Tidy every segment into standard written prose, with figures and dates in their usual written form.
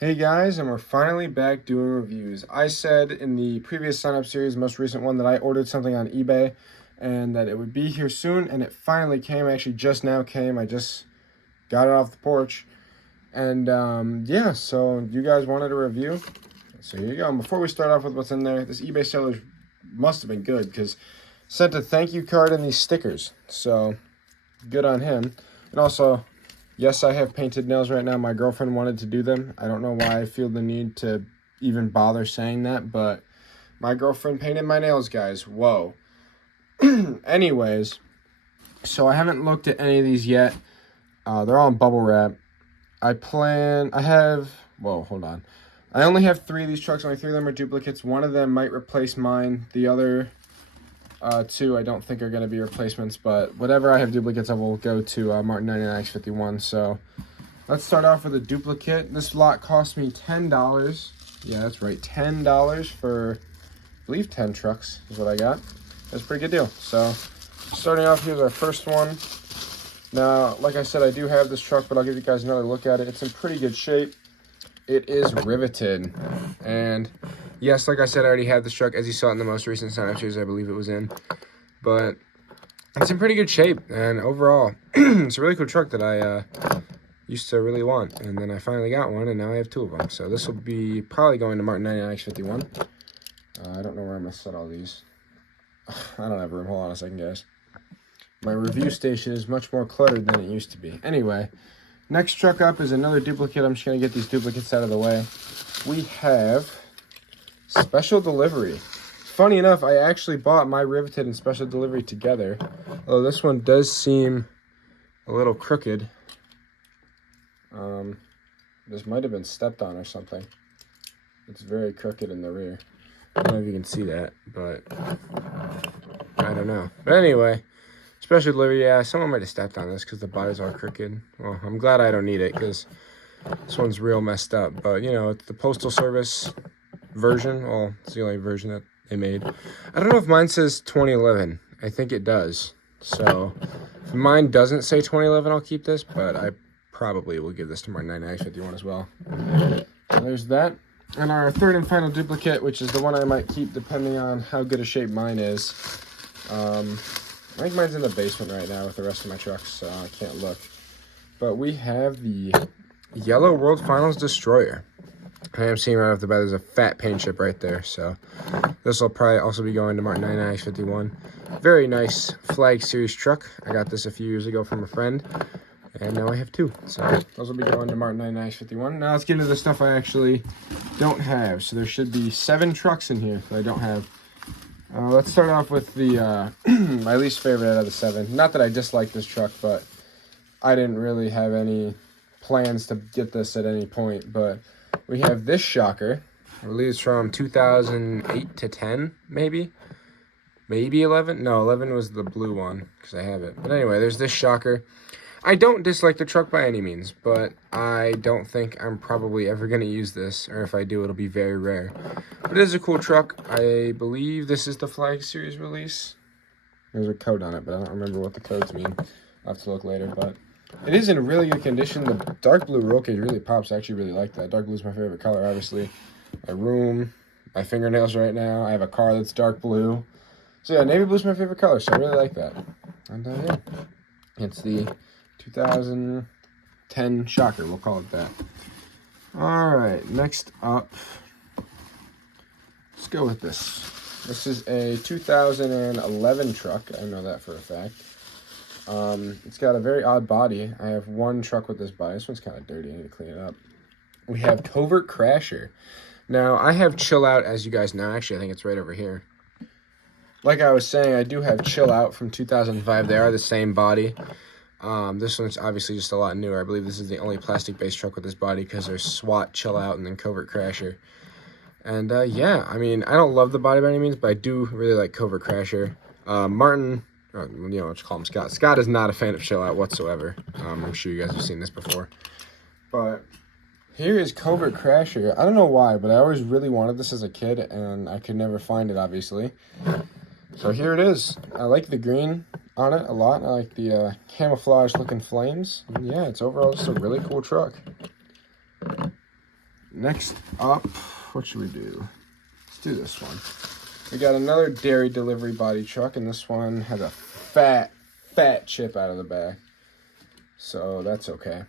Hey guys, and we're finally back doing reviews. I said in the previous sign-up series, most recent one, that I ordered something on eBay and that it would be here soon, and it finally came. Actually, just now came. I just got it off the porch. And yeah, so you guys wanted a review. So here you go. And before we start off with what's in there, this eBay seller must have been good because sent a thank you card and these stickers. So good on him. And also, yes, I have painted nails right now. My girlfriend wanted to do them. I don't know why I feel the need to even bother saying that, but my girlfriend painted my nails, guys. Whoa. Anyways, so I haven't looked at any of these yet. They're all in bubble wrap. Hold on. I only have 3 of these trucks. Only 3 of them are duplicates. One of them might replace mine. The other 2 I don't think are going to be replacements, but whatever I have duplicates I will go to Martin 99X51. So let's start off with a duplicate. This lot cost me $10. Yeah, that's right, $10 for, I believe, 10 trucks is what I got. That's a pretty good deal. So starting off, here's our first one. Now, like I said, I do have this truck, but I'll give you guys another look at it. It's in pretty good shape. It is riveted, and yes, like I said, I already had this truck, as you saw in the most recent sign-up series, I believe it was in, but it's in pretty good shape, and overall, it's a really cool truck that I used to really want, and then I finally got one, and now I have 2 of them, so this will be probably going to Martin 99X51. I don't know where I'm going to set all these. I don't have room. Hold on a second, guys. My review station is much more cluttered than it used to be. Anyway, next truck up is another duplicate. I'm just going to get these duplicates out of the way. We have special delivery. Funny enough, I actually bought my riveted and special delivery together. Although this one does seem a little crooked. This might have been stepped on or something. It's very crooked in the rear. I don't know if you can see that, but I don't know. But anyway, special delivery, yeah, someone might have stepped on this because the bodies are crooked. Well, I'm glad I don't need it because this one's real messed up. But, you know, it's the Postal Service version. Well, it's the only version that they made. I don't know if mine says 2011. I think it does. So, if mine doesn't say 2011, I'll keep this. But I probably will give this to my 99X51 as well. So there's that. And our third and final duplicate, which is the one I might keep depending on how good a shape mine is. I think mine's in the basement right now with the rest of my trucks, so I can't look. But we have the Yellow World Finals Destroyer. I am seeing right off the bat there's a fat paint chip right there, so this will probably also be going to Martin 99X51. Very nice Flag Series truck. I got this a few years ago from a friend, and now I have 2. So those will be going to Martin 99X51. Now let's get into the stuff I actually don't have. So there should be 7 trucks in here that I don't have. Let's start off with the my least favorite out of the 7. Not that I dislike this truck, but I didn't really have any plans to get this at any point. But we have this shocker. I believe it's from 2008 to 10, maybe 11. No, 11 was the blue one because I have it. But anyway, there's this shocker. I don't dislike the truck by any means, but I don't think I'm probably ever going to use this, or if I do, it'll be very rare. But it is a cool truck. I believe this is the Flag Series release. There's a code on it, but I don't remember what the codes mean. I'll have to look later, but it is in really good condition. The dark blue roll cage really pops. I actually really like that. Dark blue is my favorite color, obviously. My room, my fingernails right now. I have a car that's dark blue. So yeah, navy blue is my favorite color, so I really like that. And yeah, it's the 2010 shocker, we'll call it that. Alright, next up, let's go with this. This is a 2011 truck, I know that for a fact. It's got a very odd body. I have 1 truck with this body. This one's kind of dirty, I need to clean it up. We have Covert Crasher. Now, I have Chill Out, as you guys know. Actually, I think it's right over here. Like I was saying, I do have Chill Out from 2005. They are the same body. This one's obviously just a lot newer. I believe this is the only plastic-based truck with this body because there's SWAT, Chill Out, and then Covert Crasher. And, yeah, I mean, I don't love the body by any means, but I do really like Covert Crasher. Martin, you know, let's call him Scott. Scott is not a fan of Chill Out whatsoever. I'm sure you guys have seen this before. But here is Covert Crasher. I don't know why, but I always really wanted this as a kid, and I could never find it, obviously. So here it is. I like the green on it a lot. I like the camouflage looking flames. And yeah, it's overall just a really cool truck. Next up, what should we do? Let's do this one. We got another dairy delivery body truck, and this one has a fat chip out of the back. So that's okay.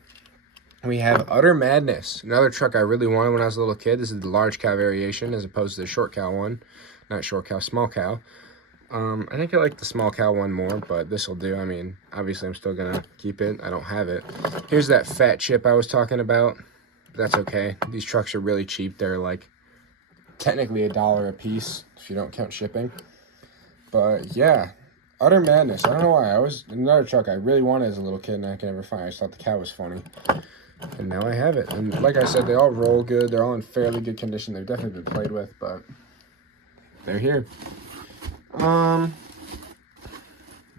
We have Utter Madness, another truck I really wanted when I was a little kid. This is the large cow variation as opposed to the short cow one. Not short cow, small cow. I think I like the small cow one more, but this will do. I mean, obviously I'm still going to keep it. I don't have it. Here's that fat chip I was talking about. That's okay. These trucks are really cheap. They're like technically $1 a piece if you don't count shipping. But yeah, Utter Madness. I don't know why. Another truck I really wanted as a little kid and I could never find. I just thought the cow was funny. And now I have it. And like I said, they all roll good. They're all in fairly good condition. They've definitely been played with, but they're here.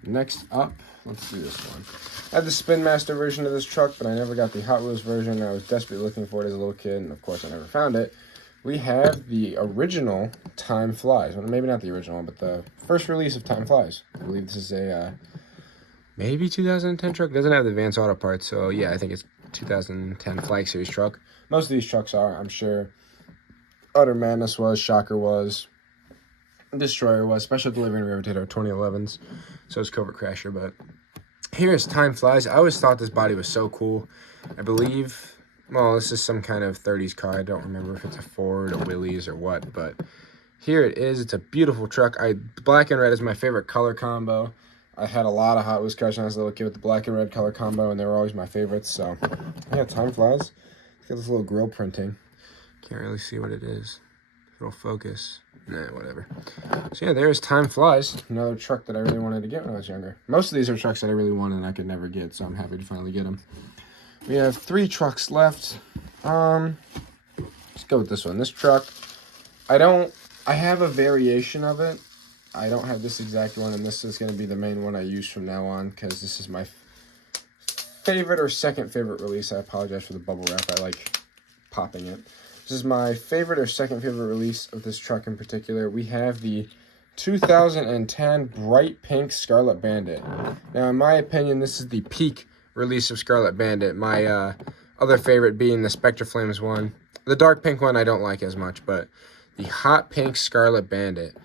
Next up, let's do this one. I had the Spin Master version of this truck, but I never got the Hot Wheels version. I was desperately looking for it as a little kid, and of course I never found it. We have the original Time Flies. Well, maybe not the original one, but the first release of Time Flies. I believe this is a maybe 2010 truck. It doesn't have the Advanced Auto Parts, so yeah, I think it's 2010 Flag Series truck. Most of these trucks are, I'm sure. Utter Madness was, Shocker was, Destroyer was, Special Delivery and Riveted are 2011s. So is Covert Crasher, but here's Time Flies. I always thought this body was so cool. I believe, well, this is some kind of 30s car. I don't remember if it's a Ford, a Willys, or what, but here it is. It's a beautiful truck. Black and red is my favorite color combo. I had a lot of Hot Wheels cars when I was a little kid with the black and red color combo, and they were always my favorites. So, yeah, Time Flies. It's got this little grill printing. Can't really see what it is. It'll focus. Nah, whatever. So, yeah, there's Time Flies. Another truck that I really wanted to get when I was younger. Most of these are trucks that I really wanted and I could never get, so I'm happy to finally get them. We have 3 trucks left. Let's go with this one. This truck, I have a variation of it. I don't have this exact one, and this is going to be the main one I use from now on because this is my favorite or second favorite release. I apologize for the bubble wrap. I like popping it. This is my favorite or second favorite release of this truck in particular. We have the 2010 Bright Pink Scarlet Bandit. Now, in my opinion, this is the peak release of Scarlet Bandit. My other favorite being the Spectre Flames one. The dark pink one I don't like as much, but the hot pink Scarlet Bandit.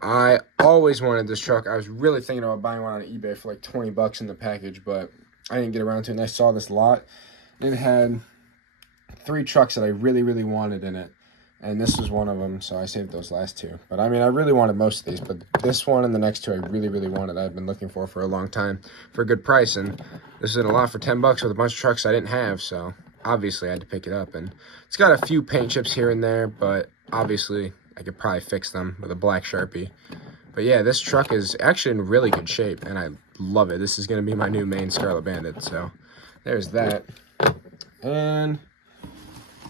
I always wanted this truck. I was really thinking about buying one on eBay for like 20 bucks in the package, but I didn't get around to it, and I saw this lot. It had 3 trucks that I really, really wanted in it, and this was one of them, so I saved those last 2. But, I mean, I really wanted most of these, but this one and the next 2 I really, really wanted. I've been looking for a long time for a good price, and this is a lot for 10 bucks with a bunch of trucks I didn't have, so obviously I had to pick it up. And it's got a few paint chips here and there, but obviously I could probably fix them with a black Sharpie. But yeah, this truck is actually in really good shape, and I love it. This is going to be my new main Scarlet Bandit, so there's that. And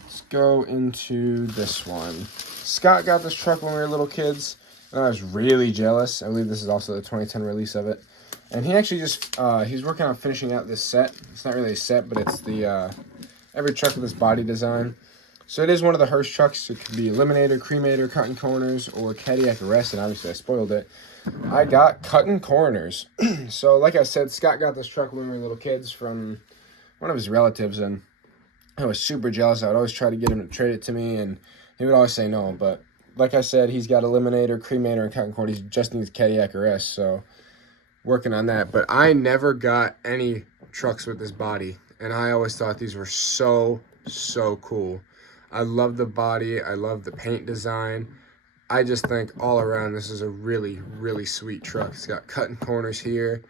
let's go into this one. Scott got this truck when we were little kids, and I was really jealous. I believe this is also the 2010 release of it. And he actually just, he's working on finishing out this set. It's not really a set, but it's the, every truck with this body design. So it is one of the Hurst trucks. It could be Eliminator, Cremator, Cutting Corners, or Cadillac Arrest, and obviously I spoiled it. I got Cutting Corners. So like I said, Scott got this truck when we were little kids from one of his relatives, and I was super jealous. I would always try to get him to trade it to me, and he would always say no. But like I said, he's got Eliminator, Cremator, and Cutting Corners. He just needs Cadillac Arrest, so working on that. But I never got any trucks with this body, and I always thought these were so cool. I love the body. I love the paint design. I just think all around this is a really, really sweet truck. It's got Cutting Corners here.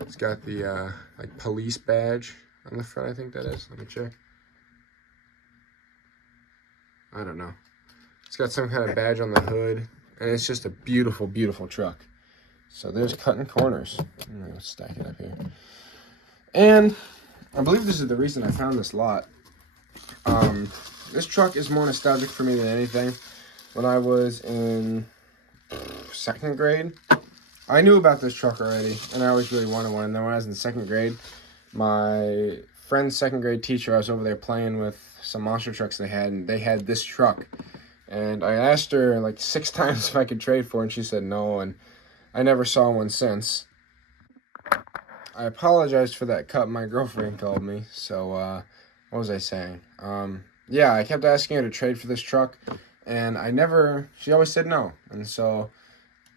It's got the like police badge on the front, I think that is. Let me check. I don't know. It's got some kind of badge on the hood, and it's just a beautiful, beautiful truck. So there's Cutting Corners. Let's stack it up here. And I believe this is the reason I found this lot. This truck is more nostalgic for me than anything. When I was in 2nd grade, I knew about this truck already, and I always really wanted one. And then when I was in 2nd grade, my friend's 2nd grade teacher, I was over there playing with some monster trucks they had, and they had this truck. And I asked her like 6 times if I could trade for it, and she said no, and I never saw one since. I apologized for that cut. My girlfriend called me, so what was I saying? yeah, I kept asking her to trade for this truck, and she always said no. And so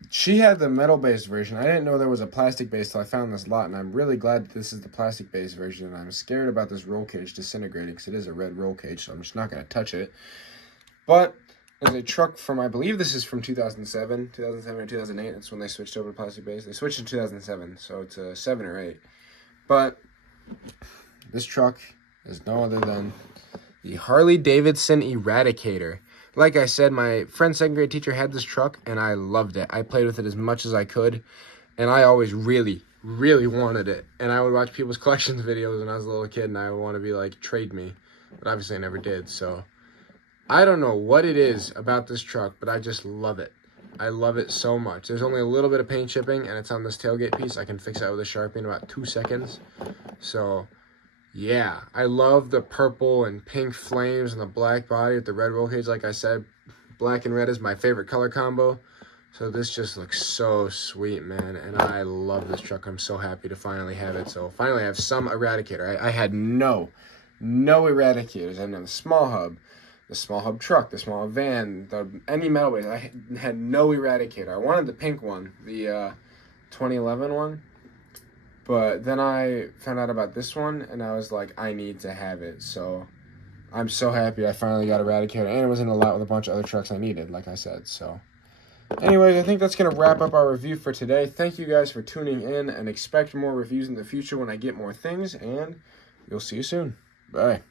she had the metal-based version. I didn't know there was a plastic-based till I found this lot, and I'm really glad that this is the plastic-based version, and I'm scared about this roll cage disintegrating, because it is a red roll cage, so I'm just not going to touch it. But there's a truck from, I believe this is from 2007 or 2008. That's when they switched over to plastic-based. They switched in 2007, so it's a 7 or 8. But this truck is no other than the Harley-Davidson Eradicator. Like I said, my friend's second grade teacher had this truck, and I loved it. I played with it as much as I could, and I always really, really wanted it. And I would watch people's collections videos when I was a little kid, and I would want to be like, trade me. But obviously I never did, so I don't know what it is about this truck, but I just love it. I love it so much. There's only a little bit of paint chipping, and it's on this tailgate piece. I can fix that with a Sharpie in about 2 seconds. So yeah, I love the purple and pink flames and the black body with the red roll cage. Like I said, black and red is my favorite color combo. So this just looks so sweet, man. And I love this truck. I'm so happy to finally have it. So finally I have some Eradicator. I had no Eradicators. I had the small hub truck, the small hub van, any metal base. I had no Eradicator. I wanted the pink one, the 2011 one. But then I found out about this one, and I was like, I need to have it. So I'm so happy I finally got Eradicator, and it was in a lot with a bunch of other trucks I needed, like I said. So anyways, I think that's going to wrap up our review for today. Thank you guys for tuning in, and expect more reviews in the future when I get more things, and we'll see you soon. Bye.